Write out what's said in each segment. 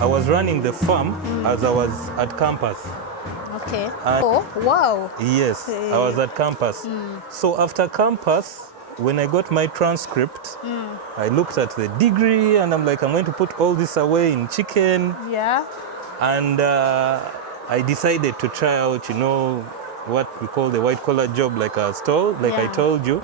I was running the farm as I was at campus. Okay. Oh, wow. Yes, I was at campus. So after campus, when I got my transcript, I looked at the degree and I'm like, I'm going to put all this away in chicken. Yeah. And I decided to try out, you know, what we call the white collar job, like a stall, like I told you.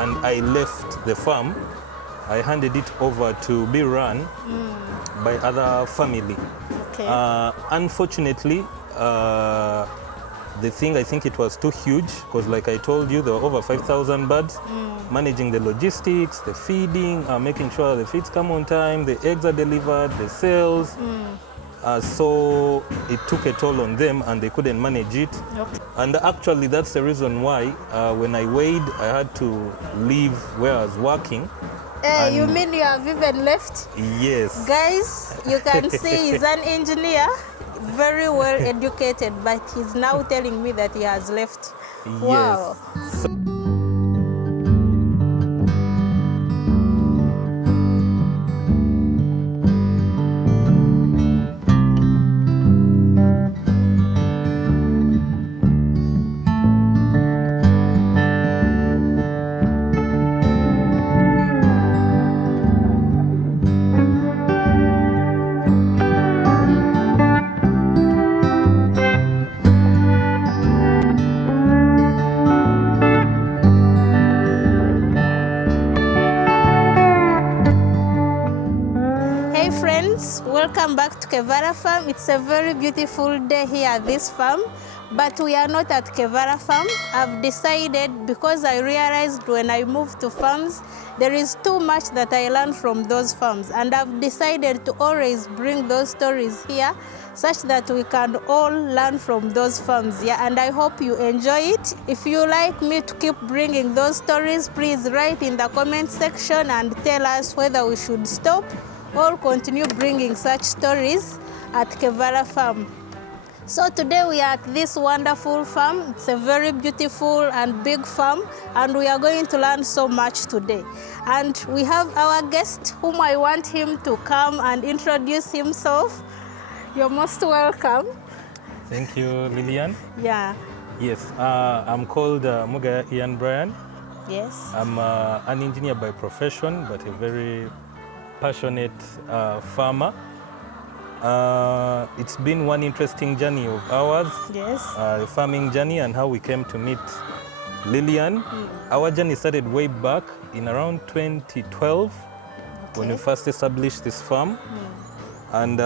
And I left the farm. I handed it over to be run by other family. Okay. Unfortunately, the thing, I think it was too huge because like I told you, there were over 5,000 birds. Managing the logistics, the feeding, making sure the feeds come on time, the eggs are delivered, the sales. So it took a toll on them and they couldn't manage it. Okay. And actually that's the reason why when I weighed, I had to leave where I was working. You mean you have even left? Yes. Guys, you can see he's an engineer, very well educated, but he's now telling me that he has left. Wow. Yes. Hey friends, welcome back to Kevara Farm. It's a very beautiful day here at this farm, but we are not at Kevara Farm. I've decided, because I realized when I moved to farms, there is too much that I learned from those farms, and I've decided to always bring those stories here such that we can all learn from those farms. Yeah, and I hope you enjoy it. If you like me to keep bringing those stories, please write in the comment section and tell us whether we should stop or continue bringing such stories at Kevara Farm. So today we are at this wonderful farm. It's a very beautiful and big farm, and we are going to learn so much today. And we have our guest whom I want him to come and introduce himself. You're most welcome. Thank you, Lillian. Yeah. Yes, I'm called Muga Ian Brian. Yes. I'm an engineer by profession, but a very passionate farmer. It's been one interesting journey of ours, Yes. a farming journey, and how we came to meet Lillian. Our journey started way back in around 2012 when we first established this farm, and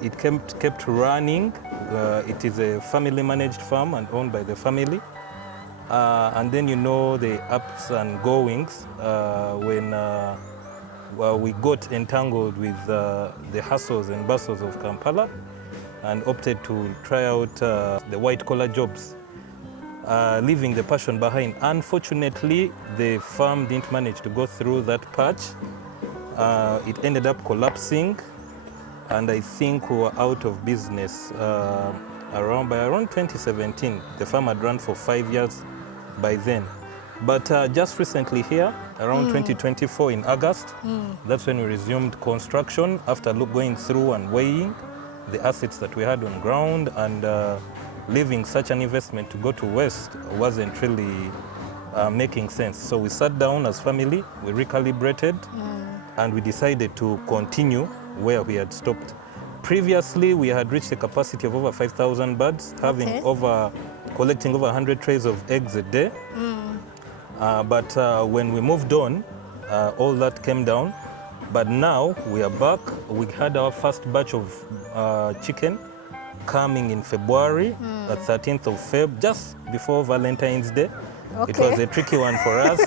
it kept running. It is a family managed farm and owned by the family. And then you know the ups and goings when we got entangled with the hustles and bustles of Kampala and opted to try out the white collar jobs, leaving the passion behind. Unfortunately, the farm didn't manage to go through that patch. It ended up collapsing, and I think we were out of business by around 2017. The farm had run for 5 years by then. But just recently here, around 2024 in August, that's when we resumed construction after going through and weighing the assets that we had on ground, and leaving such an investment to go to waste wasn't really making sense. So we sat down as family, we recalibrated, and we decided to continue where we had stopped. Previously, we had reached a capacity of over 5,000 birds, collecting over 100 trays of eggs a day. But when we moved on, all that came down. But now we are back. We had our first batch of chicken coming in February, the 13th of Feb, just before Valentine's Day. Okay. It was a tricky one for us.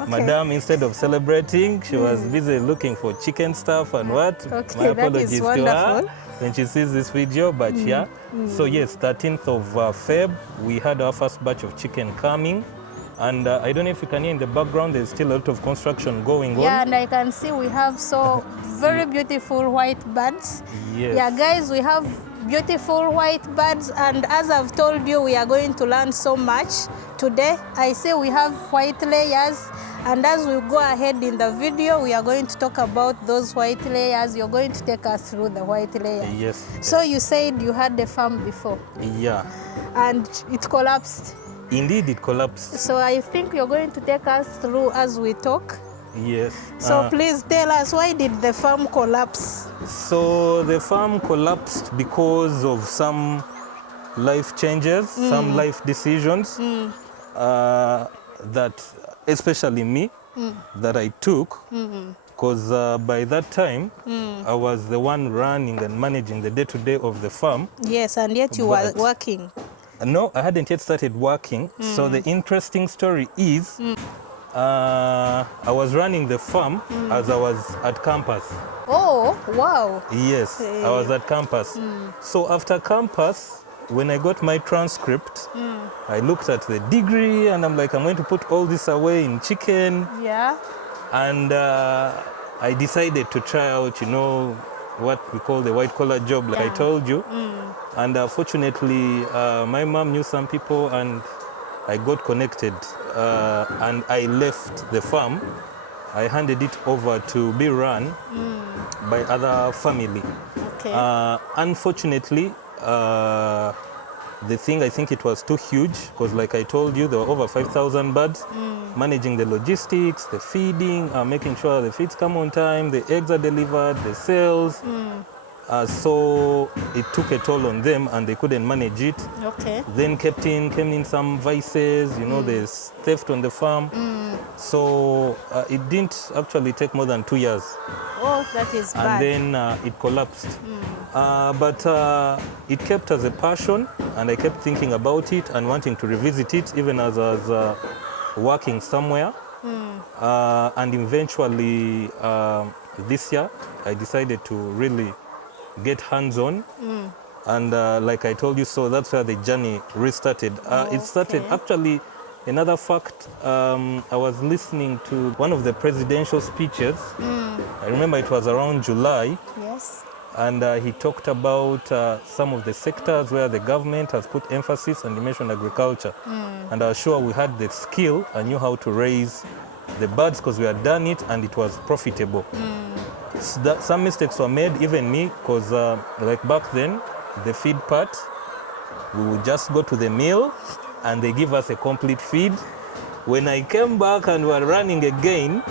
Okay. Madam, instead of celebrating, she was busy looking for chicken stuff and what. Okay, My that apologies is to wonderful. her when she sees this video, but yeah. So yes, 13th of Feb, we had our first batch of chicken coming. And I don't know if you can hear in the background, there's still a lot of construction going on. Yeah, and I can see we have so very beautiful white birds. Yes. Yeah, guys, we have beautiful white birds, and as I've told you, we are going to learn so much today. I say we have white layers, and as we go ahead in the video, we are going to talk about those white layers. You're going to take us through the white layers. Yes. So you said you had the farm before. Yeah. And it collapsed. Indeed, it collapsed. So I think you're going to take us through as we talk. Yes. So please tell us, why did the farm collapse? So the farm collapsed because of some life changes, some life decisions that, especially me, that I took. Because by that time, I was the one running and managing the day-to-day of the farm. Yes, and yet you were working. No, I hadn't yet started working. So the interesting story is, I was running the farm as I was at campus. Oh, wow. Yes, I was at campus. So after campus, when I got my transcript, I looked at the degree and I'm like, I'm going to put all this away in chicken. Yeah. And I decided to try out, you know, what we call the white collar job, like I told you. And fortunately, my mom knew some people and I got connected and I left the farm. I handed it over to be run by other family. Okay. Unfortunately, the thing, I think it was too huge because like I told you, there were over 5,000 birds. Managing the logistics, the feeding, making sure the feeds come on time, the eggs are delivered, the sales. So it took a toll on them and they couldn't manage it. Okay. Then came in some vices, you know, there's theft on the farm. So it didn't actually take more than 2 years. Oh, that is bad. And then it collapsed. But it kept as a passion and I kept thinking about it and wanting to revisit it even as I was working somewhere. And eventually this year I decided to really get hands-on. And like I told you, so that's where the journey restarted. It started actually, another fact, I was listening to one of the presidential speeches. I remember it was around July. Yes. And he talked about some of the sectors where the government has put emphasis, and he mentioned agriculture. And I was sure we had the skill and knew how to raise the birds because we had done it and it was profitable. So some mistakes were made, even me, because like back then, the feed part, we would just go to the mill and they give us a complete feed. When I came back and we were running again,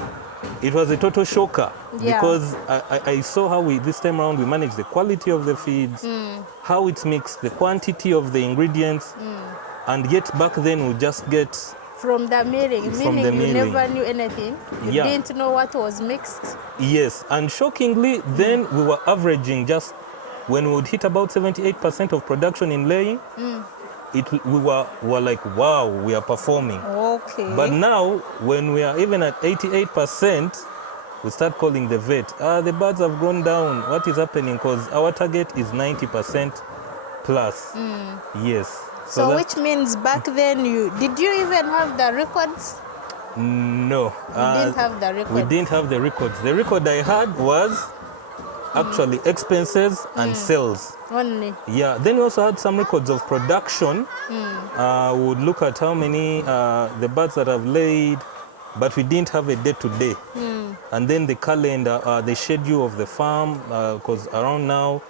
it was a total shocker because I saw how this time around we manage the quality of the feeds, how it's mixed, the quantity of the ingredients, and yet back then we just get from the milling, meaning you never knew anything. You didn't know what was mixed. Yes, and shockingly, then we were averaging just when we would hit about 78% of production in laying. We were like, wow, we are performing. Okay. But now, when we are even at 88%, we start calling the vet. The birds have gone down. What is happening? Because our target is 90% plus. Yes. So which means back then, did you even have the records? No. You didn't have the records? We didn't have the records. The record I had was actually expenses and sales. Only? Yeah. Then we also had some records of production. We would look at how many the birds that have laid, but we didn't have a day-to-day. And then the calendar, the schedule of the farm, because around now,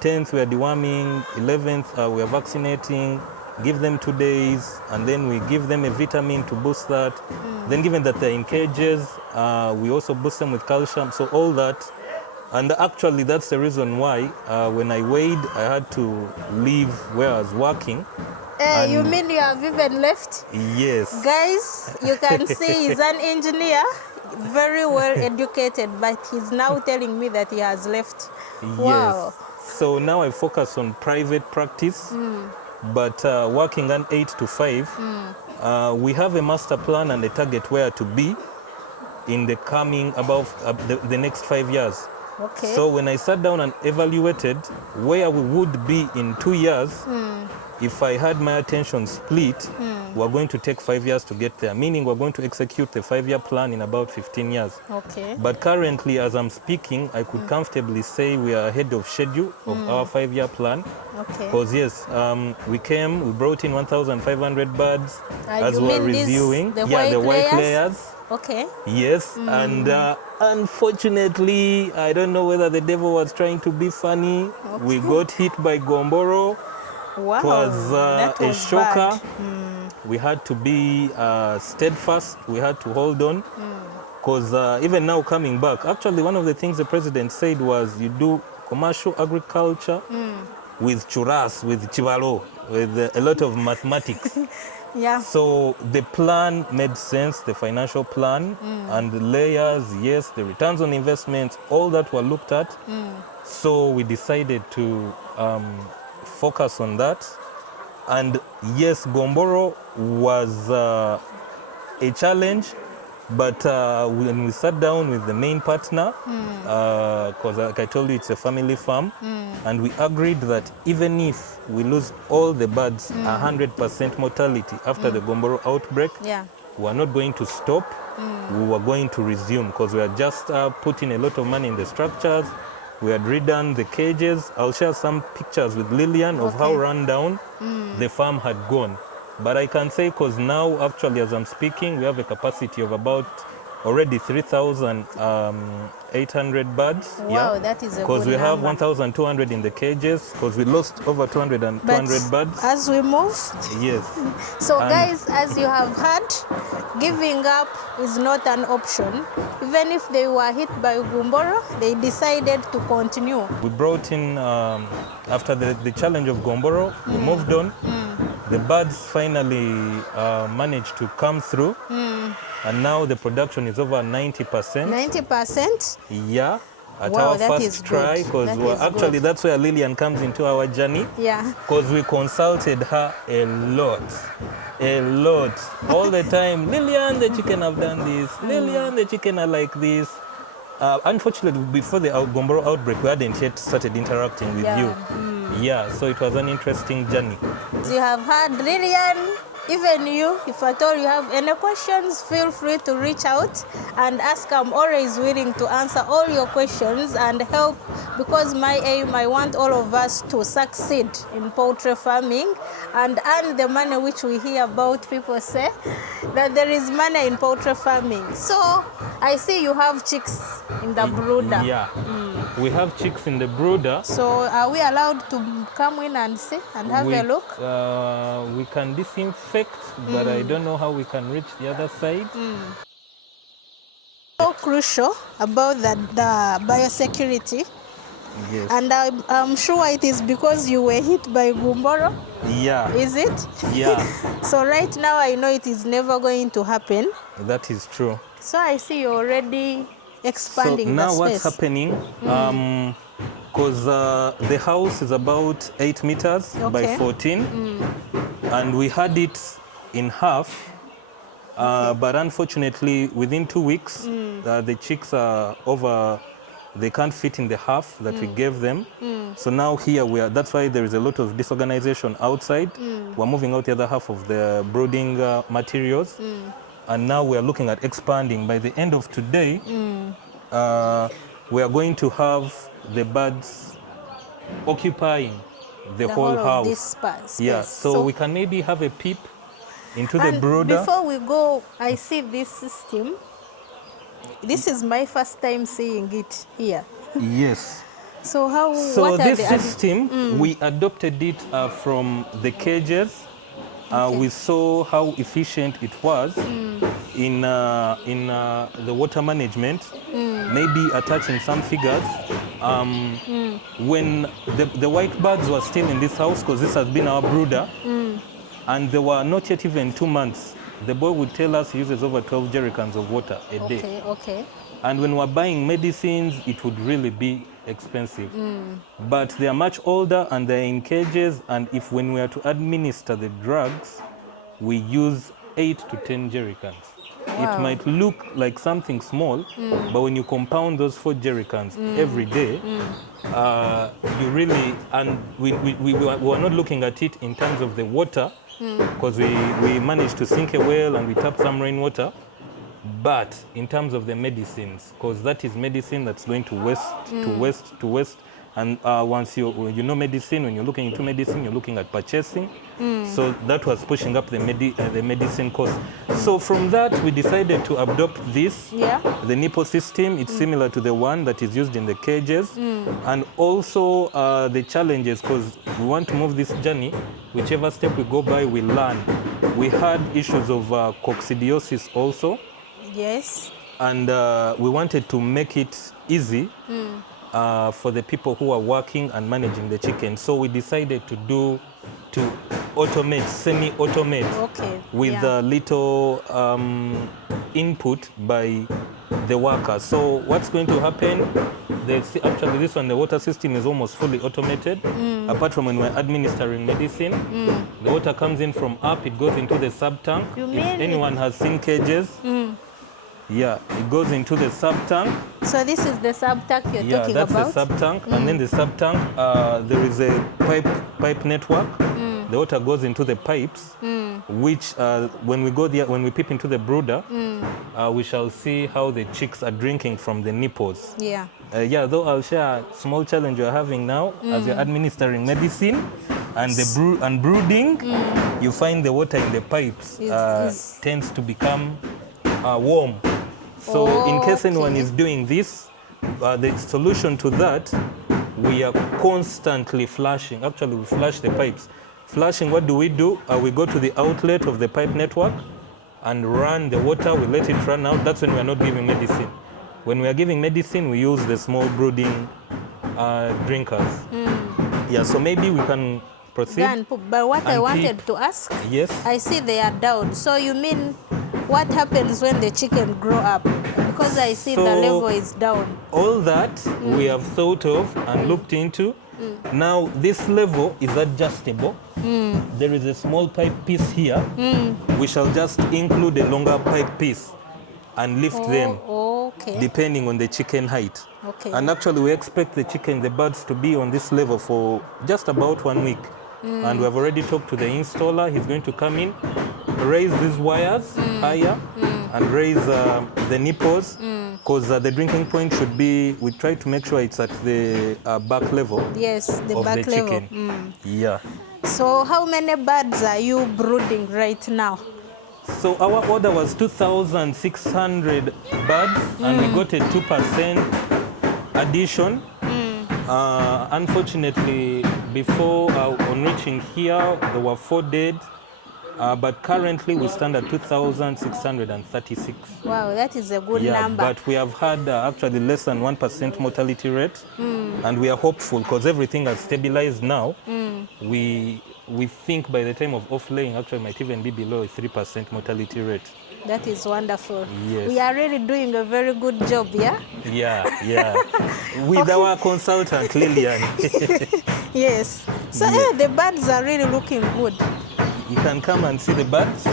10th we are deworming, 11th we are vaccinating, give them 2 days, and then we give them a vitamin to boost that. Then given that they're in cages, we also boost them with calcium, so all that. And actually that's the reason why when I weighed, I had to leave where I was working. You mean you have even left? Yes. Guys, you can see he's an engineer, very well educated, but he's now telling me that he has left. Yes. Wow. So now I focus on private practice, but working on 8 to 5. We have a master plan and a target where to be, in the coming above the next 5 years. Okay. So when I sat down and evaluated where we would be in 2 years, if I had my attention split, we're going to take 5 years to get there, meaning we're going to execute the 5-year plan in about 15 years. Okay. But currently, as I'm speaking, I could comfortably say we are ahead of schedule of our 5-year plan. Okay. Because yes, we brought in 1,500 birds as you we were mean reviewing. the white layers. Okay. Yes, and unfortunately, I don't know whether the devil was trying to be funny. Okay. We got hit by Gumboro. Wow. It was, that a was shocker. bad. We had to be steadfast. We had to hold on. Because even now coming back, actually one of the things the president said was you do commercial agriculture with churas, with chivalo, with a lot of mathematics. Yeah. So the plan made sense, the financial plan, and the layers, yes, the returns on investments, all that were looked at. So we decided to focus on that. And yes, Gumboro was a challenge, but when we sat down with the main partner, because like I told you, it's a family farm, and we agreed that even if we lose all the birds, 100% mortality after the Gumboro outbreak, we are not going to stop. We were going to resume because we had just put in a lot of money in the structures. We had redone the cages. I'll share some pictures with Lillian of how run down the farm had gone. But I can say, because now, actually, as I'm speaking, we have a capacity of about already 3,800 birds. Wow, that is a good Because we have number. 1,200 in the cages, because we lost over 200 birds. As we move, Yes. so guys, as you have heard, giving up is not an option. Even if they were hit by Gumboro, they decided to continue. We brought in, after the challenge of Gumboro, we moved on. The birds finally managed to come through, and now the production is over 90%. 90%? Yeah, at Wow, our that first is try, good. because actually that's where Lillian comes into our journey. Yeah. Because we consulted her a lot, all the time. Lillian, the chicken have done this. Lillian, the chicken are like this. Unfortunately, before the Gumboro outbreak, we hadn't yet started interacting with you. Yeah, so it was an interesting journey. You have heard Lillian, even you, if at all you have any questions, feel free to reach out and ask. I'm always willing to answer all your questions and help, because my aim, I want all of us to succeed in poultry farming and earn the money which we hear about. People say that there is money in poultry farming. So I see you have chicks in the brooder. Yeah, we have chicks in the brooder. So are we allowed to come in and see and have a look? We can disinfect, but I don't know how we can reach the other side. So crucial about the biosecurity. Yes. And I'm sure it is because you were hit by Gumboro. Yeah. Is it? Yeah. So right now I know it is never going to happen. That is true. So I see you're already expanding so now the space. what's happening, because the house is about 8 meters by 14, and we had it in half, but unfortunately within 2 weeks the chicks are over, they can't fit in the half that we gave them. So now here we are, that's why there is a lot of disorganization outside. We're moving out the other half of the brooding materials. And now we are looking at expanding. By the end of today, we are going to have the birds occupying the whole house. Of this space. Yeah, so we can maybe have a peep into the brooder. Before we go, I see this system. This is my first time seeing it here. Yes. So what this system, we adopted it from the cages. We saw how efficient it was in the water management, maybe attaching some figures. When the white birds were still in this house, because this has been our brooder, and they were not yet even 2 months, the boy would tell us he uses over 12 jerrycans of water a day. Okay. And when we're buying medicines, it would really be expensive. But they are much older and they're in cages, and if when we are to administer the drugs, we use 8 to 10 jerrycans. it might look like something small, but when you compound those 4 jerry cans every day, you really, and we were not looking at it in terms of the water, because we managed to sink a well and we tapped some rainwater, but in terms of the medicines, because that is medicine that's going to waste. And once you know medicine, when you're looking into medicine, you're looking at purchasing. So that was pushing up the medicine cost. So from that, we decided to adopt this, the nipple system. It's similar to the one that is used in the cages. And also the challenges, because we want to move this journey. Whichever step we go by, we learn. We had issues of coccidiosis also. Yes. And we wanted to make it easy for the people who are working and managing the chicken. So we decided to automate, semi-automate, with a little input by the workers. So what's going to happen, actually this one, the water system is almost fully automated. Apart from when we're administering medicine, the water comes in from up, it goes into the sub-tank. If anyone has seen cages, yeah, it goes into the sub-tank. So this is the sub-tank you're talking about? Yeah, that's the sub-tank. And then the sub-tank, there is a pipe network. The water goes into the pipes, which when we go there, when we peep into the brooder, we shall see how the chicks are drinking from the nipples. Yeah. Though I'll share a small challenge you're having now as you're administering medicine and brooding, you find the water in the pipes tends to become warm. So in case anyone is doing this, the solution to that, we are constantly flushing. Actually, we flush the pipes. Flushing, what do? We go to the outlet of the pipe network and run the water. We let it run out. That's when we are not giving medicine. When we are giving medicine, we use the small brooding drinkers. Yeah, so maybe we can proceed. But what I wanted to ask, I see they are down. So you mean what happens when the chicken grow up? Because I see the level is down. All that we have thought of and looked into. Now this level is adjustable. There is a small pipe piece here. We shall just include a longer pipe piece and lift them depending on the chicken height. And actually we expect the birds to be on this level for just about 1 week. And we have already talked to the installer. He's going to come in, raise these wires higher and raise the nipples, because the drinking point should be, we try to make sure it's at the back level of the chicken. Yeah. So how many birds are you brooding right now? So our order was 2,600 birds and we got a 2% addition. Unfortunately, before on reaching here, there were 4 dead. But currently we stand at 2,636. Wow, that is a good number. But we have had actually less than 1% mortality rate. And we are hopeful because everything has stabilized now. We think by the time of off-laying actually might even be below a 3% mortality rate. That is wonderful. Yes. We are really doing a very good job, yeah? Yeah. With our consultant, Lillian. Yes. So the birds are really looking good. You can come and see the birds.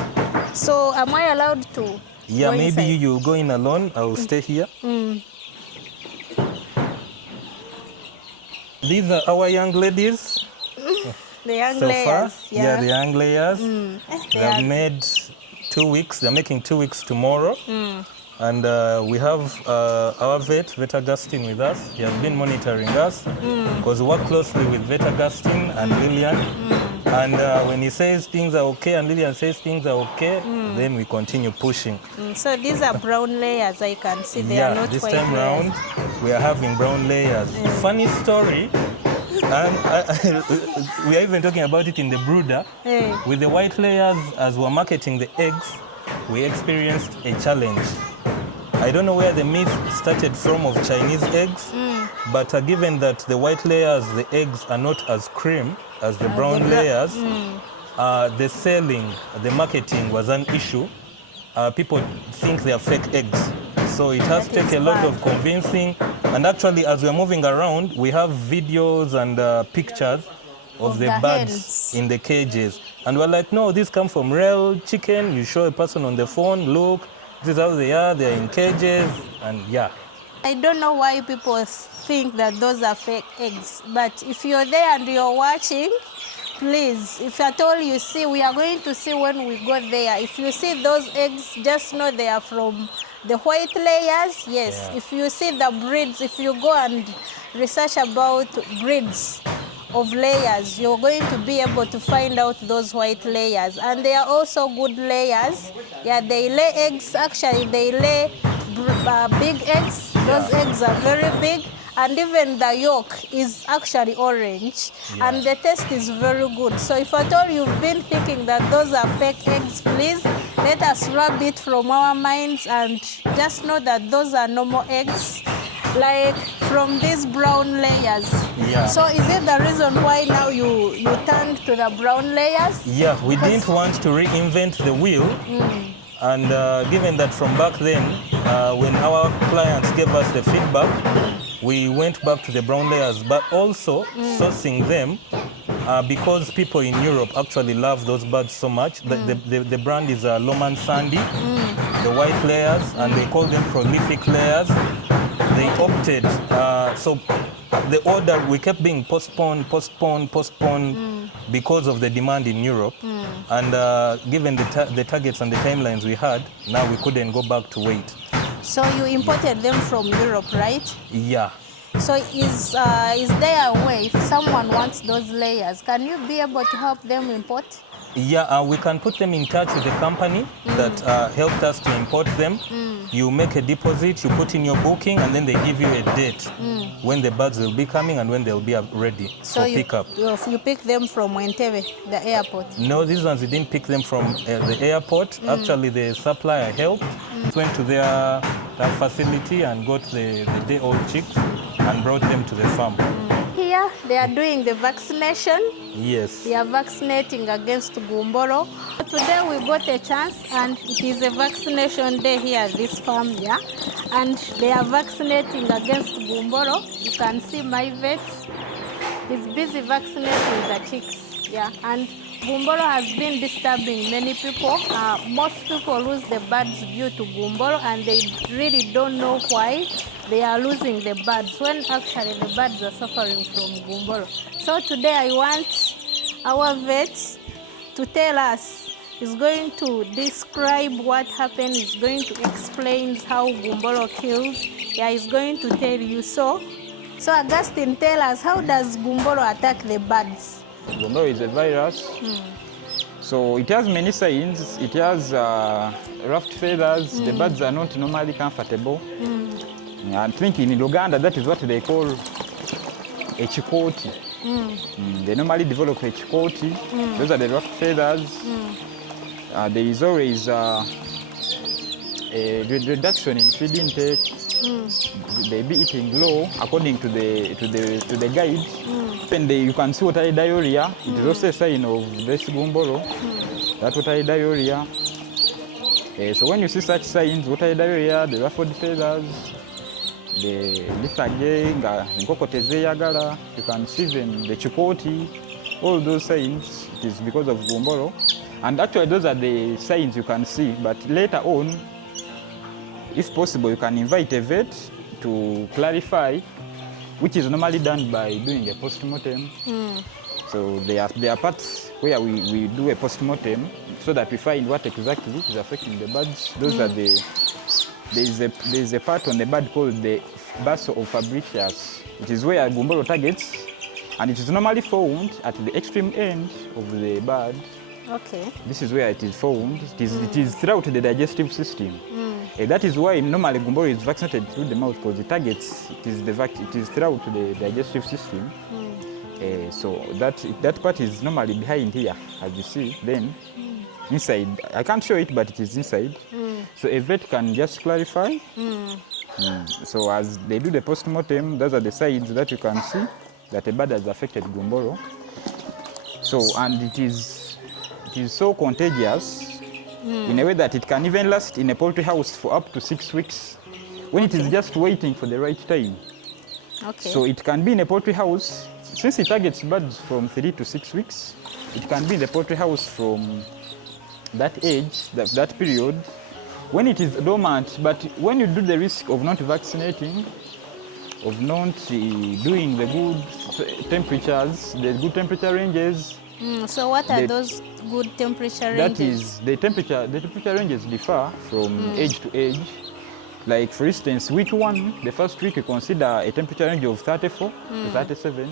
So am I allowed to? Yeah, maybe you go in alone. I will stay here. These are our young ladies. The young layers. Yeah, the young layers. They have made 2 weeks. They're making 2 weeks tomorrow. And we have our vet Augustine, with us. He has been monitoring us because we work closely with Vet Augustine and Lillian. And when he says things are okay and Lillian says things are okay, then we continue pushing. So these are brown layers, I can see. They are not this white time layers. round, we are having brown layers. Funny story. And we are even talking about it in the brooder. With the white layers, as we're marketing the eggs, we experienced a challenge. I don't know where the myth started from of Chinese eggs, but given that the white layers, the eggs are not as cream as the brown layers, the selling, the marketing was an issue. People think they are fake eggs. So it has to take a lot of convincing. And actually, as we're moving around, we have videos and pictures of the birds in the cages. And we're like, no, these come from real chicken. You show a person on the phone, look, This is how they are. They're in cages, and yeah. I don't know why people think that those are fake eggs, but if you're there and you're watching, please, if at all you see, we are going to see when we go there. If you see those eggs, just know they are from the white layers. Yes, Yeah. if you see the breeds, if you go and research about breeds of layers, you're going to be able to find out those white layers. And they are also good layers. Yeah, they lay eggs. Actually, they lay big eggs. Those eggs are very big. And even the yolk is actually orange. Yeah. And the taste is very good. So if at all you've been thinking that those are fake eggs, please let us rub it from our minds and just know that those are normal eggs, like from these brown layers. Yeah. So is it the reason why now you turned to the brown layers? Yeah, we didn't want to reinvent the wheel. And given that from back then, when our clients gave us the feedback, we went back to the brown layers, but also sourcing them because people in Europe actually love those birds so much. The brand is Loman Sandy, the white layers, and they call them prolific layers. They opted, so the order, we kept being postponed because of the demand in Europe. And given the targets and the timelines we had, now we couldn't go back to wait. So you imported them from Europe, right? Yeah. So is there a way, if someone wants those layers, can you be able to help them import? Yeah, we can put them in touch with the company that helped us to import them. You make a deposit, you put in your booking, and then they give you a date when the birds will be coming and when they'll be ready for pickup. You pick them from Entebbe, the airport? No, these ones we didn't pick them from the airport. Actually, the supplier helped. Went to their facility and got the day-old chicks and brought them to the farm. Here they are doing the vaccination. Yes. They are vaccinating against Gumboro. Today we got a chance, and it is a vaccination day here at this farm, yeah. And they are vaccinating against Gumboro. You can see my vet is busy vaccinating the chicks, yeah. And Gumboro has been disturbing many people. Most people lose the birds due to Gumboro, and they really don't know why they are losing the birds when actually the birds are suffering from Gumboro. So today I want our vets to tell us. He's going to describe what happened. He's going to explain how Gumboro kills. Yeah, he's going to tell you. So Augustine, tell us, how does Gumboro attack the birds? Gumboro is a virus, so it has many signs. It has ruffed feathers. The birds are not normally comfortable. I think in Uganda that is what they call a chikoti. They normally develop a chikoti. Those are the ruffed feathers. There is always a reduction in feed intake. They be eating low according to the guide. And you can see watery diarrhea. It is also a sign of this Gumboro. That watery diarrhea. So when you see such signs, watery diarrhea, the ruffled feathers, the lithage, you can see them, the chikoti, all those signs, it is because of Gumboro. And actually those are the signs you can see, but later on, if possible, you can invite a vet to clarify, which is normally done by doing a post-mortem. So there are parts where we do a post-mortem so that we find what exactly is affecting the birds. Those are there is a part on the bird called the basso of Fabricius. It is where Gumboro targets, and it is normally found at the extreme end of the bird. Okay. This is where it is found. It is throughout the digestive system. That is why normally Gumboro is vaccinated through the mouth, because the targets, it is throughout the digestive system. So that part is normally behind here, as you see. Then inside, I can't show it, but it is inside. So a vet can just clarify. So as they do the post-mortem, those are the signs that you can see that a bird has affected Gumboro. So, and it is so contagious in a way that it can even last in a poultry house for up to 6 weeks when it is just waiting for the right time. Okay. So it can be in a poultry house, since it targets birds from 3 to 6 weeks, it can be in the poultry house from that age, that period, when it is dormant, but when you do the risk of not vaccinating, of not doing the good temperatures, the good temperature ranges. So what are those good temperature ranges? That is, the temperature ranges differ from age to age. Like for instance, week 1, the first week you consider a temperature range of 34 to 37,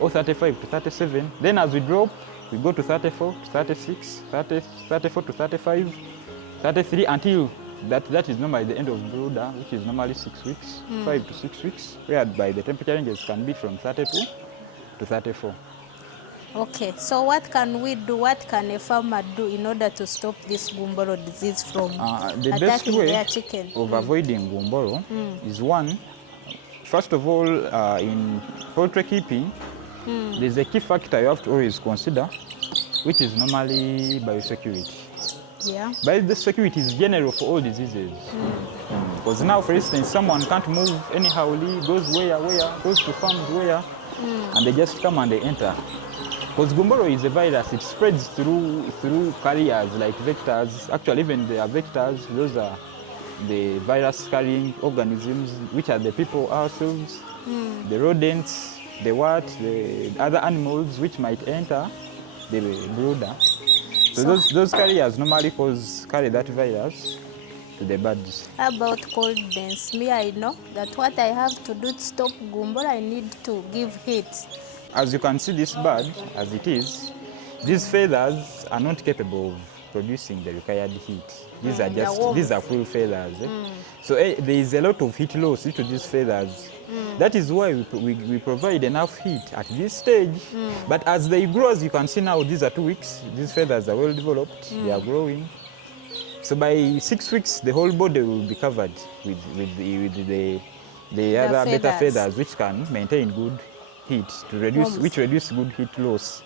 or 35 to 37. Then as we drop, we go to 34 to 36, 34 to 35, 33 until that is normally the end of brooder, which is normally 6 weeks, 5 to 6 weeks, whereby the temperature ranges can be from 32 to 34. Okay, so what can we do? What can a farmer do in order to stop this Gumboro disease from the best attacking way their chicken? of avoiding Gumboro is one, first of all, in poultry keeping, there's a key factor you have to always consider, which is normally biosecurity. Yeah. Biosecurity is general for all diseases. Because now, for instance, someone can't move anyhow, goes where, goes to farms where, and they just come and they enter. Because Gumboro is a virus, it spreads through carriers like vectors. Actually, even there are vectors, those are the virus-carrying organisms, which are the people ourselves, the rodents, the other animals which might enter the brooder. So those carriers normally carry that virus to the birds. How about cold dens? Me, I know that what I have to do to stop Gumboro, I need to give heat. As you can see this bird, as it is, these feathers are not capable of producing the required heat. These are full feathers. So there is a lot of heat loss due to these feathers. That is why we provide enough heat at this stage. But as they grow, as you can see now, these are 2 weeks. These feathers are well developed. They are growing. So by 6 weeks, the whole body will be covered with the other better feathers, which can maintain good heat which reduce good heat loss.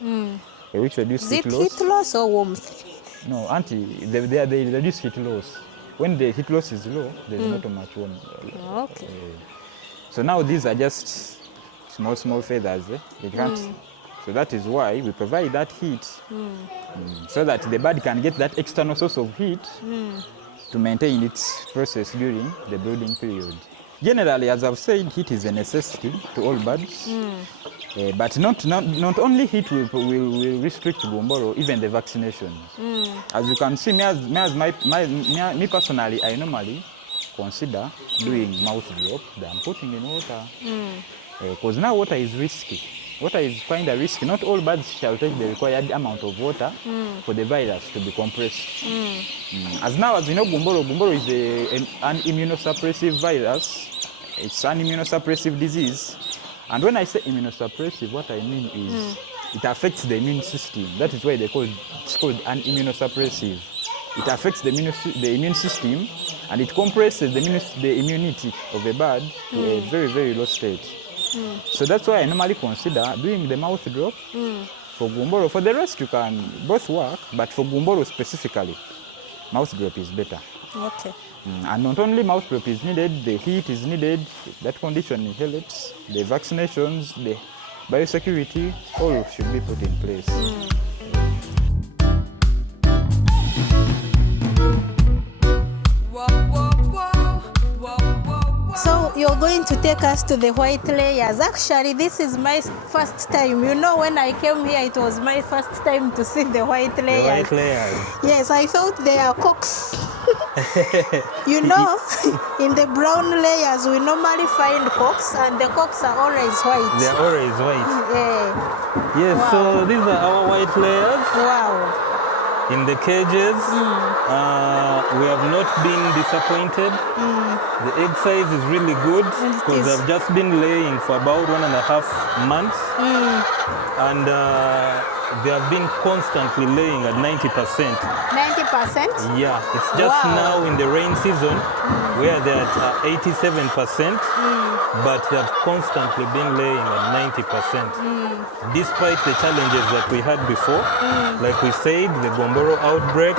Which reduce heat loss. Is it heat loss or warmth? No, they reduce heat loss. When the heat loss is low, there's not much warmth. Okay. So now these are just small feathers. They can't. So that is why we provide that heat, so that the bird can get that external source of heat to maintain its process during the brooding period. Generally, as I've said, heat is a necessity to all birds. But not only heat will restrict Gumboro, even the vaccination. As you can see, me personally, I normally consider doing mouth drop than putting in water. Because now water is risky. Water is kind of risky. Not all birds shall take the required amount of water for the virus to be compressed. As you know, Gumboro is an immunosuppressive virus. It's an immunosuppressive disease. And when I say immunosuppressive, what I mean is it affects the immune system. That is why it's called an immunosuppressive. It affects the immune system, and it compresses the immunity of a bird to a very, very low state. So that's why I normally consider doing the mouth drop for Gumboro. For the rest, you can both work, but for Gumboro specifically, mouth drop is better. Okay. And not only mouth drop is needed, the heat is needed, that condition helps, the vaccinations, the biosecurity, all should be put in place. So you're going to take us to the white layers. Actually, this is my first time. You know, when I came here, it was my first time to see the white layers. The white layers. Yes, I thought they are cocks. You know, in the brown layers, we normally find cocks, and the cocks are always white. They're always white. Yeah. Yes, Wow. so these are our white layers. Wow. In the cages, we have not been disappointed. The egg size is really good because they've just been laying for about 1.5 months. And they have been constantly laying at 90%. 90%? Yeah, it's just now in the rain season where they're at 87%, but they have constantly been laying at 90%. Despite the challenges that we had before, like we said, the Gumboro outbreak,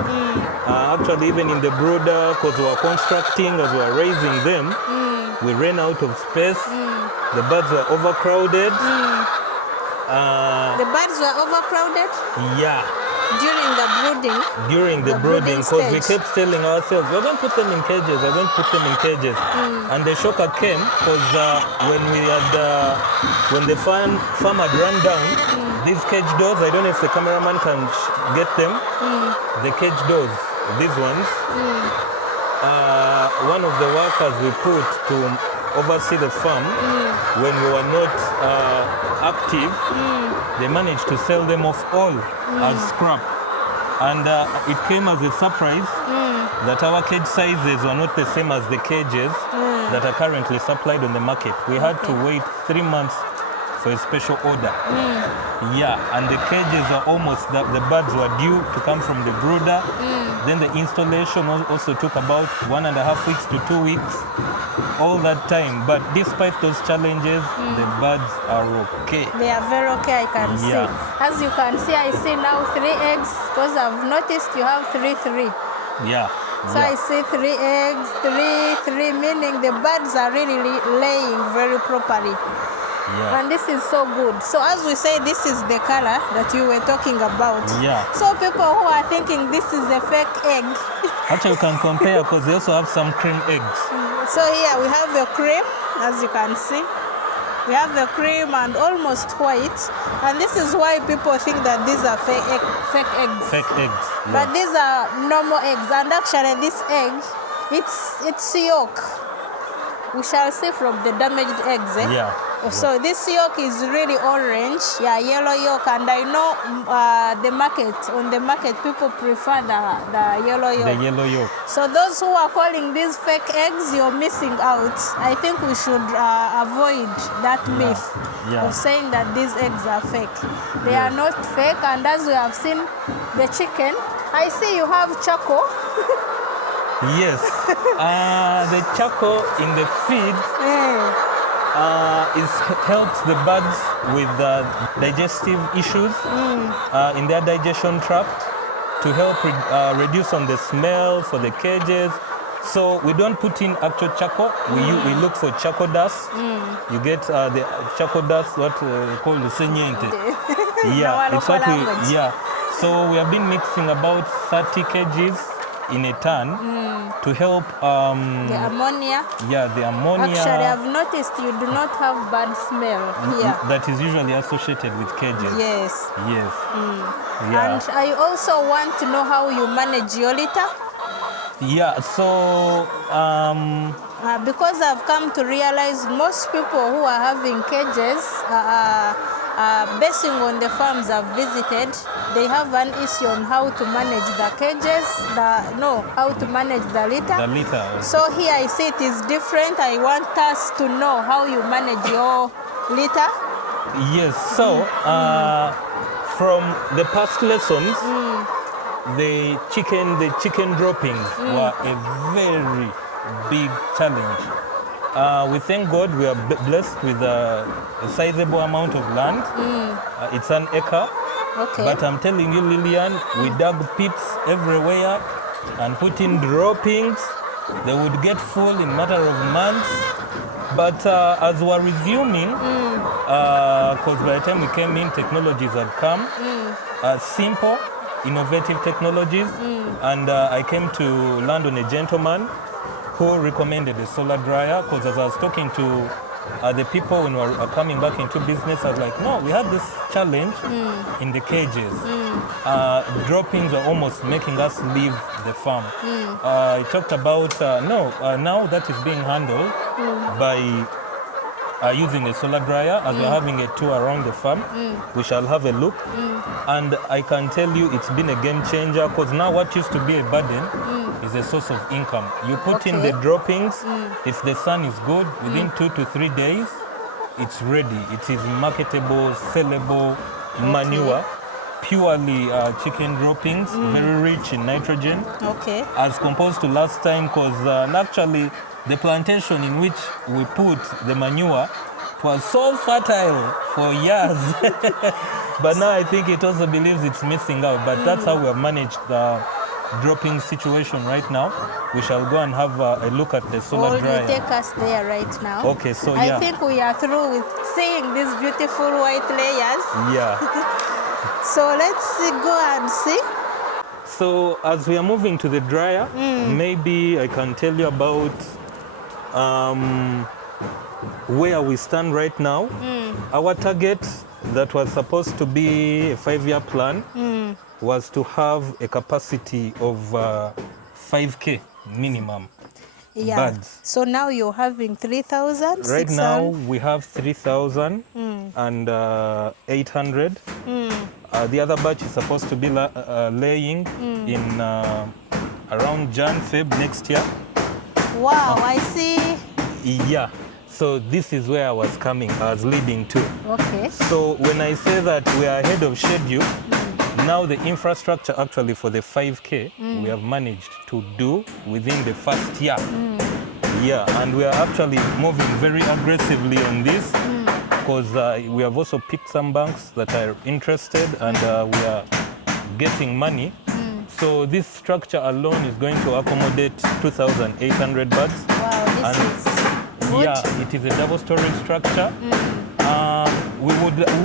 actually even in the brooder, because we were constructing, as we were raising them, we ran out of space, the birds were overcrowded. The birds were overcrowded? Yeah, During the brooding. During the brooding, because we kept telling ourselves, we're going to put them in cages, we're going to put them in cages. And the shocker came because when the farm had run down, these cage doors, I don't know if the cameraman can get them, the cage doors, these ones, one of the workers we put to oversee the farm, when we were not active, they managed to sell them off all as scrap. And it came as a surprise that our cage sizes were not the same as the cages that are currently supplied on the market. We had to wait 3 months for a special order. Yeah, and the cages are almost, the birds were due to come from the brooder. Then the installation also took about 1.5 weeks to 2 weeks, all that time. But despite those challenges, the birds are okay. They are very okay, I can see. As you can see, I see now 3 eggs, because I've noticed you have 3. Yeah. So I see 3 eggs, 3, meaning the birds are really laying very properly. Yeah. And this is so good. So as we say, this is the color that you were talking about. Yeah. So people who are thinking this is a fake egg. Actually, you can compare because they also have some cream eggs. So here we have the cream, as you can see. We have the cream and almost white. And this is why people think that these are fake eggs. Fake eggs. Yeah. But these are normal eggs. And actually this egg, it's yolk. We shall see from the damaged eggs. Yeah. So this yolk is really orange, yellow yolk, and I know on the market people prefer the yellow yolk. The yellow yolk. So those who are calling these fake eggs, you're missing out. I think we should avoid that myth of saying that these eggs are fake. They are not fake, and as we have seen the chicken, I see you have charcoal. Yes, the charcoal in the feed helps the birds with digestive issues in their digestion tract, to help reduce on the smell for the cages. So we don't put in actual charcoal. We look for charcoal dust. You get the charcoal dust, what we call the senyente. Yeah, it's what we. Yeah. So we have been mixing about 30 kgs in a ton to help the ammonia. Yeah, the ammonia. Actually, I've noticed you do not have bad smell here. That is usually associated with cages. Yes. Yes. Yeah. And I also want to know how you manage your litter. Yeah, so because I've come to realize most people who are having cages, basing on the farms I've visited, they have an issue on how to manage the cages, how to manage the litter. The litter. So here I see it is different. I want us to know how you manage your litter. Yes, so from the past lessons, the chicken droppings were a very big challenge. We thank God we are blessed with a sizable amount of land. It's an acre. Okay. But I'm telling you, Lillian, we dug pits everywhere and put in droppings. They would get full in a matter of months. But as we're resuming, because by the time we came in, technologies had come, simple, innovative technologies. And I came to land on a gentleman who recommended a solar dryer, because as I was talking to the people when we were coming back into business, I was like, no, we have this challenge in the cages. Droppings are almost making us leave the farm. I talked about, now that is being handled by using a solar dryer. As we're having a tour around the farm, we shall have a look. And I can tell you it's been a game changer, because now what used to be a burden is a source of income. You put in the droppings, if the sun is good, within 2 to 3 days, it's ready. It is marketable, sellable manure, purely chicken droppings, very rich in nitrogen, as composed to last time, because actually the plantation in which we put the manure was so fertile for years. But now I think it also believes it's missing out. But that's how we have managed the dropping situation right now. We shall go and have a look at the solar dryer. You take us there right now. Okay, so yeah. I think we are through with seeing these beautiful white layers. Yeah. So let's go and see. So as we are moving to the dryer, maybe I can tell you about where we stand right now. Our target that was supposed to be a 5-year plan was to have a capacity of 5K minimum birds. So now you're having 3,000? Right now we have 3,800. The other batch is supposed to be laying in around Jan, Feb next year. Wow, I see. Yeah. So this is where I was leading to. Okay. So when I say that we are ahead of schedule, now the infrastructure actually for the 5K we have managed to do within the first year. Yeah, and we are actually moving very aggressively on this because we have also picked some banks that are interested and we are getting money. So this structure alone is going to accommodate 2,800 birds. Wow, this is good. Yeah, it is a double storage structure. We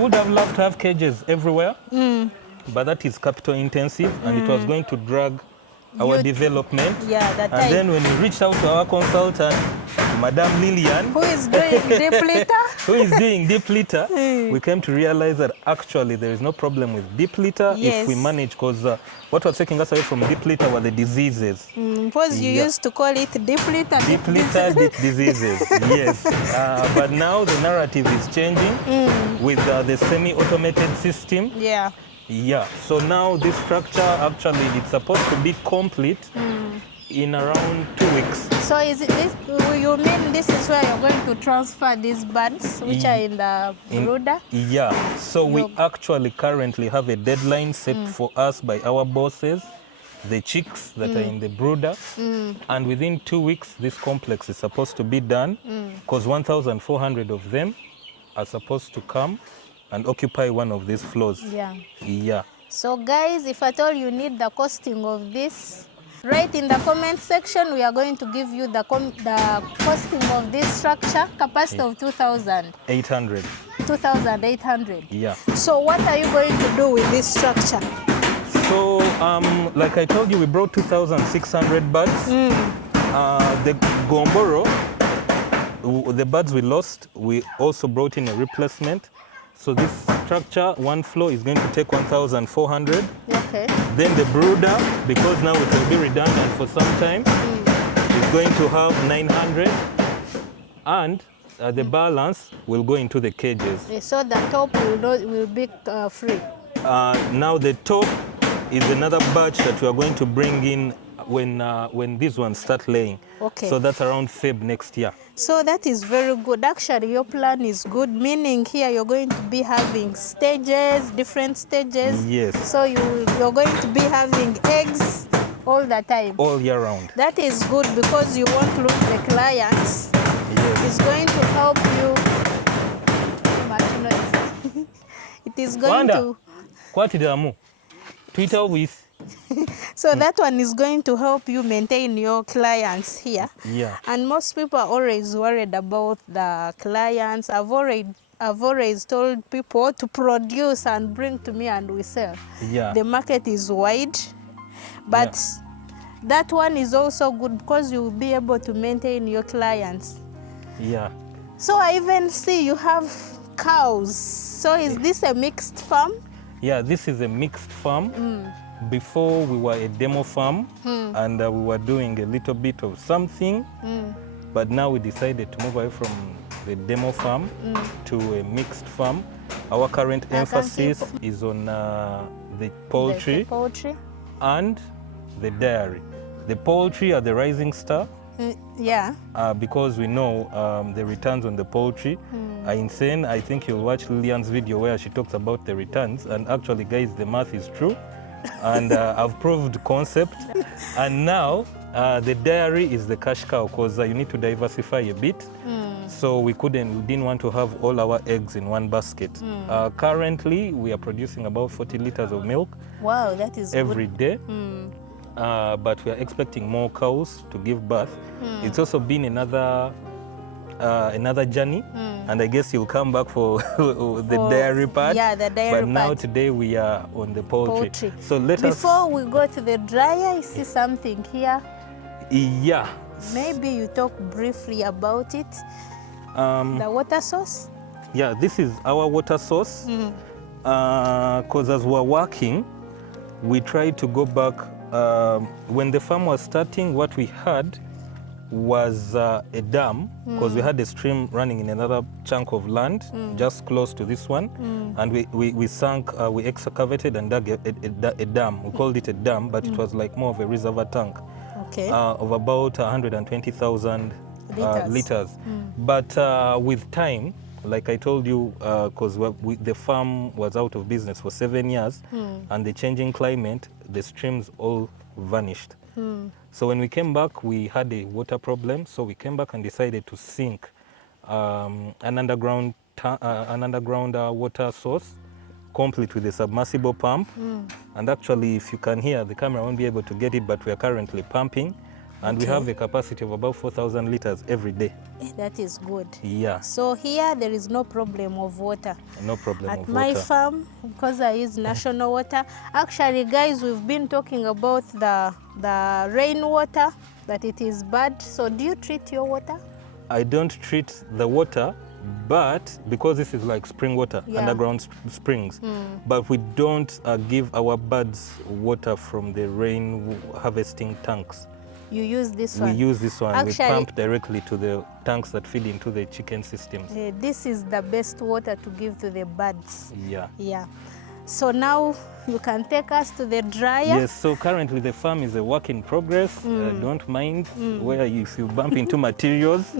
would have loved to have cages everywhere, but that is capital intensive and it was going to drag our development. Yeah, that and then when we reached out to our consultant, Madame Lillian, who is doing deep litter, we came to realize that actually there is no problem with deep litter if we manage, because what was taking us away from deep litter were the diseases. Because you used to call it deep litter. Deep diseases, yes. But now the narrative is changing with the semi-automated system. Yeah. Yeah, so now this structure actually it's supposed to be complete in around 2 weeks. So is it this? You mean this is where you're going to transfer these birds which are in the brooder? Yeah, so we actually currently have a deadline set for us by our bosses, the chicks that are in the brooder, and within 2 weeks this complex is supposed to be done because 1,400 of them are supposed to come and occupy one of these floors. Yeah. Yeah. So guys, if at all you need the costing of this, write in the comment section. We are going to give you the costing of this structure, capacity of 2,800. 2,800. Yeah. So what are you going to do with this structure? So, like I told you, we brought 2,600 birds. The Gumboro, the birds we lost, we also brought in a replacement. So this structure, one floor is going to take 1,400. Okay. Then the brooder, because now it will be redundant for some time, is going to have 900. And the balance will go into the cages. So the top will be free. Now the top is another batch that we are going to bring in when these ones start laying. Okay. So that's around Feb next year. So that is very good. Actually, your plan is good, meaning here you're going to be having stages, different stages. Yes. So you're going to be having eggs all the time. All year round. That is good because you won't lose the clients. Yes. It's going to help you. Much noise. It is going to. Twitter with. So that one is going to help you maintain your clients here. Yeah. And most people are always worried about the clients. I've always told people to produce and bring to me and we sell. Yeah. The market is wide, but that one is also good because you will be able to maintain your clients. Yeah. So I even see you have cows. So is this a mixed farm? Yeah, this is a mixed farm. Before we were a demo farm and we were doing a little bit of something, but now we decided to move away from the demo farm to a mixed farm. Our current emphasis is on the poultry, and the dairy. The poultry are the rising star. Yeah. Because we know the returns on the poultry are insane. I think you'll watch Lillian's video where she talks about the returns, and actually guys, the math is true. And I've proved concept. And now the dairy is the cash cow because you need to diversify a bit. So we didn't want to have all our eggs in one basket. Currently, we are producing about 40 liters of milk. Wow, that is every good. day. But we are expecting more cows to give birth. It's also been another journey and I guess you'll come back for the dairy part. Yeah, the dairy But now part. today we are on the poultry. So let Before we go to the dryer, I see something here. Yeah. Maybe you talk briefly about it. The water source. Yeah, this is our water source. Because as we're working, we tried to go back. When the farm was starting, what we had was a dam, because we had a stream running in another chunk of land just close to this one, and we sank, we excavated and dug a dam. We called it a dam, but it was like more of a reservoir tank of about 120,000 liters. But with time, like I told you, because the farm was out of business for 7 years, and the changing climate, the streams all vanished. So when we came back, we had a water problem. So we came back and decided to sink an underground water source, complete with a submersible pump. And actually, if you can hear, the camera won't be able to get it, but we are currently pumping. And we have a capacity of about 4,000 liters every day. That is good. Yeah. So here there is no problem of water. No problem of At water. my farm, because I use national water. Actually, guys, we've been talking about the rainwater, that it is bad. So do you treat your water? I don't treat the water, but because this is like spring water, underground springs, but we don't give our birds water from the rain harvesting tanks. You use this one? We use this one. Actually, we pump directly to the tanks that feed into the chicken systems. This is the best water to give to the birds. Yeah. Yeah. So now you can take us to the dryer. Yes, so currently the farm is a work in progress. Don't mind where if you bump into materials.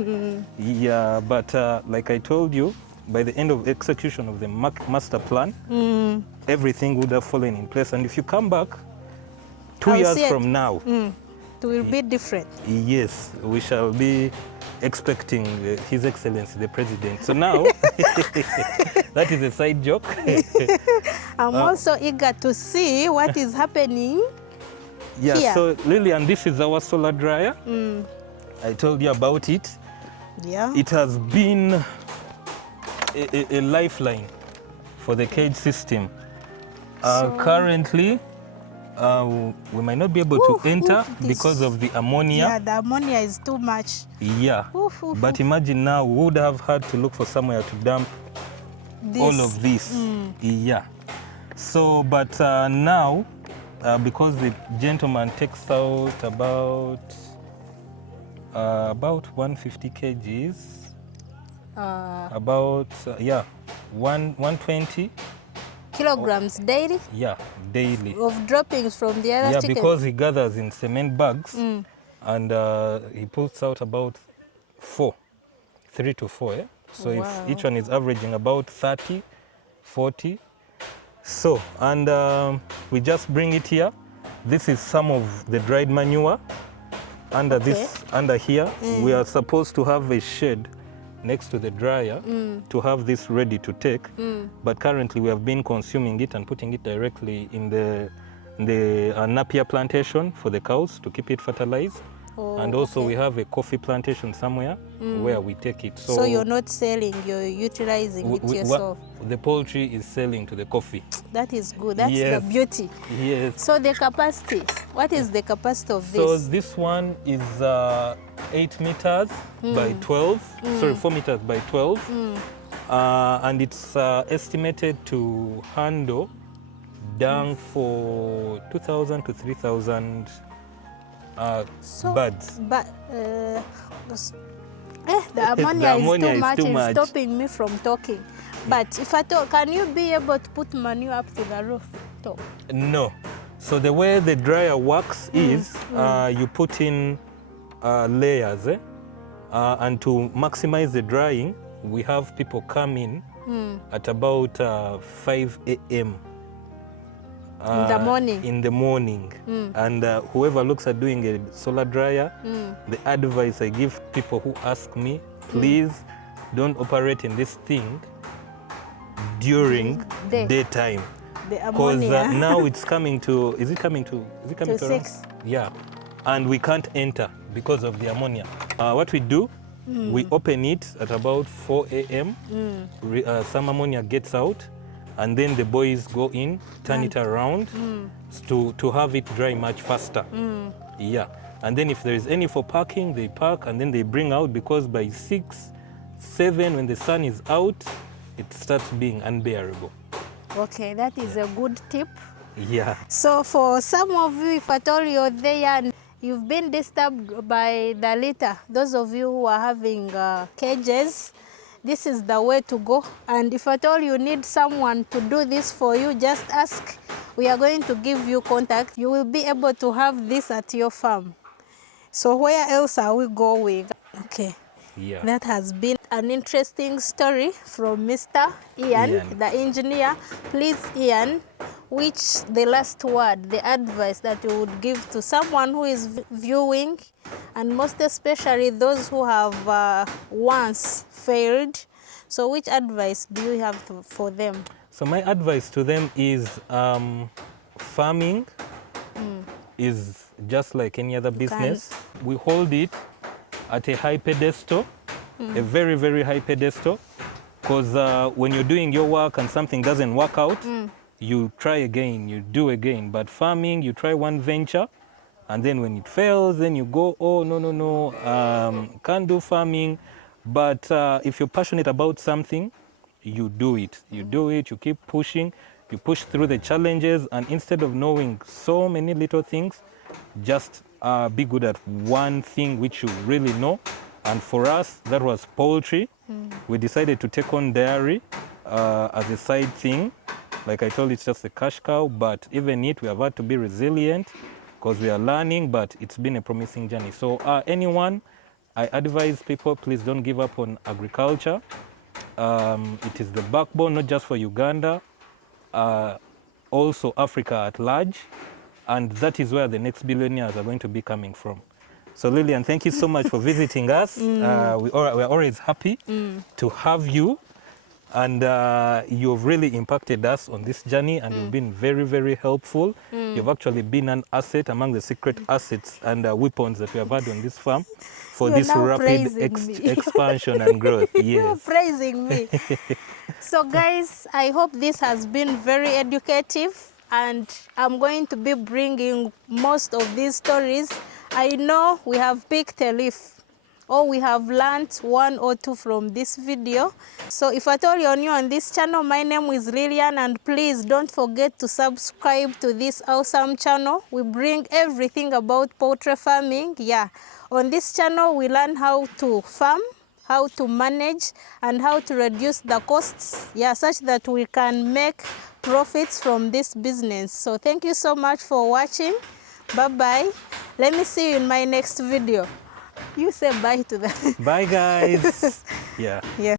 Yeah, but like I told you, by the end of execution of the master plan, everything would have fallen in place. And if you come back 2 years from now, it will be different. Yes, we shall be expecting His Excellency the President. So now, that is a side joke. I'm also eager to see what is happening Yeah, here. so Lillian, this is our solar dryer. I told you about it. Yeah. It has been a lifeline for the cage system. Currently, we might not be able to enter because of the ammonia. Yeah, the ammonia is too much. Yeah, but imagine now we would have had to look for somewhere to dump all of this. Yeah. So, but now, because the gentleman takes out about 150 kgs, about 120 kilograms daily? Yeah, daily. Of droppings from the other chicken? Because he gathers in cement bags and he puts out about 3 to 4. Yeah? So if each one is averaging about 30, 40. So, and we just bring it here. This is some of the dried manure. Under here, we are supposed to have a shed next to the dryer to have this ready to take, but currently we have been consuming it and putting it directly in the Napier plantation for the cows to keep it fertilized. And also we have a coffee plantation somewhere where we take it. So you're not selling, you're utilizing it yourself. The poultry is selling to the coffee. That is good. That's the beauty. Yes. So the capacity, what is the capacity of this? So this one is 8 meters by 12, sorry, 4 meters by 12. And it's estimated to handle dung for 2,000 to 3,000 birds. But the ammonia, is too much. It's stopping me from talking. But if I talk, can you be able to put manure up to the roof top? No. So the way the dryer works is you put in layers, and to maximize the drying, we have people come in at about 5 a.m. In the morning. And whoever looks at doing a solar dryer, the advice I give people who ask me, please don't operate in this thing during daytime. Because now it's coming to, is it coming to 6? Yeah, and we can't enter because of the ammonia. What we do, We open it at about 4 a.m. Some ammonia gets out, and then the boys go in, turn it around to have it dry much faster. Yeah, and then if there is any for packing, they pack, and then they bring out, because by 6, 7, when the sun is out, it starts being unbearable. Okay, that is a good tip. Yeah. So for some of you, if at all you're there and you've been disturbed by the litter, those of you who are having cages, this is the way to go. And if at all you need someone to do this for you, just ask. We are going to give you contact. You will be able to have this at your farm. So where else are we going? Okay. Yeah. That has been an interesting story from Mr. Ian, the engineer. Please, Ian, which the last word, the advice that you would give to someone who is viewing, and most especially those who have once failed. So which advice do you have for them? So my advice to them is farming is just like any other business. We hold it at a high pedestal, a very, very high pedestal, because when you're doing your work and something doesn't work out, you try again, you do again. But farming, you try one venture, and then when it fails, then you go, oh, no, can't do farming. But if you're passionate about something, you do it. You do it, you keep pushing, you push through the challenges, and instead of knowing so many little things, just be good at one thing which you really know. And for us, that was poultry. We decided to take on dairy as a side thing. Like I told, it's just a cash cow, but even it, we have had to be resilient because we are learning, but it's been a promising journey. So anyone, I advise people, please don't give up on agriculture. It is the backbone, not just for Uganda, also Africa at large. And that is where the next billionaires are going to be coming from. So Lillian, thank you so much for visiting us. We are always happy to have you. And you've really impacted us on this journey, and you've been very, very helpful. You've actually been an asset among the secret assets and weapons that we have had on this farm for this rapid expansion and growth. Yes. You're praising me. So guys, I hope this has been very educative, and I'm going to be bringing most of these stories. I know we have picked a leaf, or we have learned one or two from this video. So if at all you're new on this channel, my name is Lillian, and please don't forget to subscribe to this awesome channel. We bring everything about poultry farming. Yeah, on this channel we learn how to farm, how to manage, and how to reduce the costs, yeah, such that we can make profits from this business. So thank you so much for watching. Bye bye. Let me see you in my next video. You say bye to them. Bye, guys. Yeah. Yeah.